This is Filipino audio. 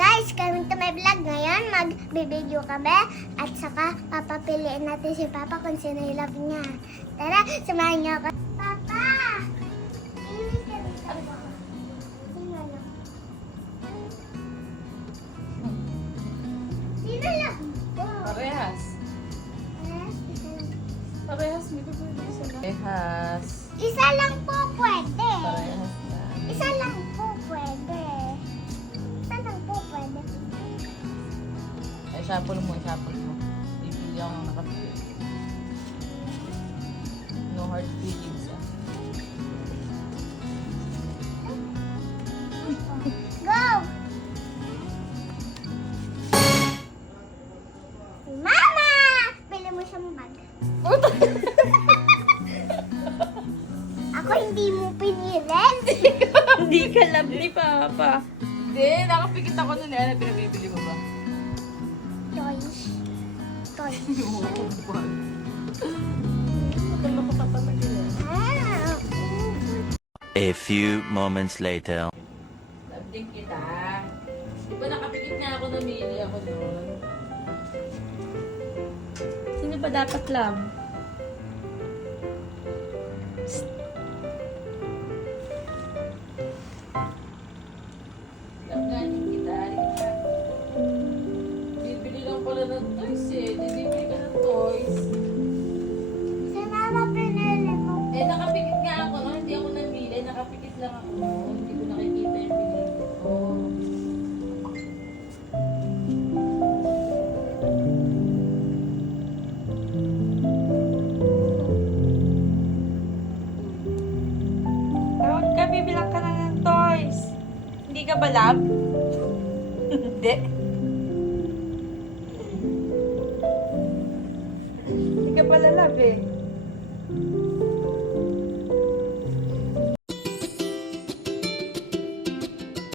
Guys, coming to my vlog ngayon, magbibideo kami at saka papapiliin natin si Papa kung sino yung love niya. Tara, samahan niyo ako. Papa! Inis ka dito po. Sino love? Sino love po? Parehas. Yes, isa lang. Parehas, may pwede isa lang. Parehas. Isa lang po pwede. Parehas na. Isa lang po pwede. Isa lang po pwede. Ay, shuffle mo, shuffle mo. Bibili ako ng nakapili. No hard feelings, ah. Go! Mama! Bili mo siyang bag. Ako hindi mo pinilit. Hindi ka love ni Papa. Hindi, nakapikit ako nun eh. Ano pinabibili mo ba? Toys. Toys. Maganda ko papatagil eh. Ah. A few moments later. Love din kita. Di ba nakapikit nga ako, namili ako doon? Sino ba dapat love? Love nga din kita. Bibili lang pala ng toys eh. Bibili ka ng toys. Si Mama pinili mo. Eh, nakapikit nga ako, no? Hindi ako namili. Nakapikit lang ako, no? Hindi ko nakikita yung pinili ko. Tawag ka, bibilang ka na ng toys. Hindi ka ba love? Hindi. Hindi ka pala love eh.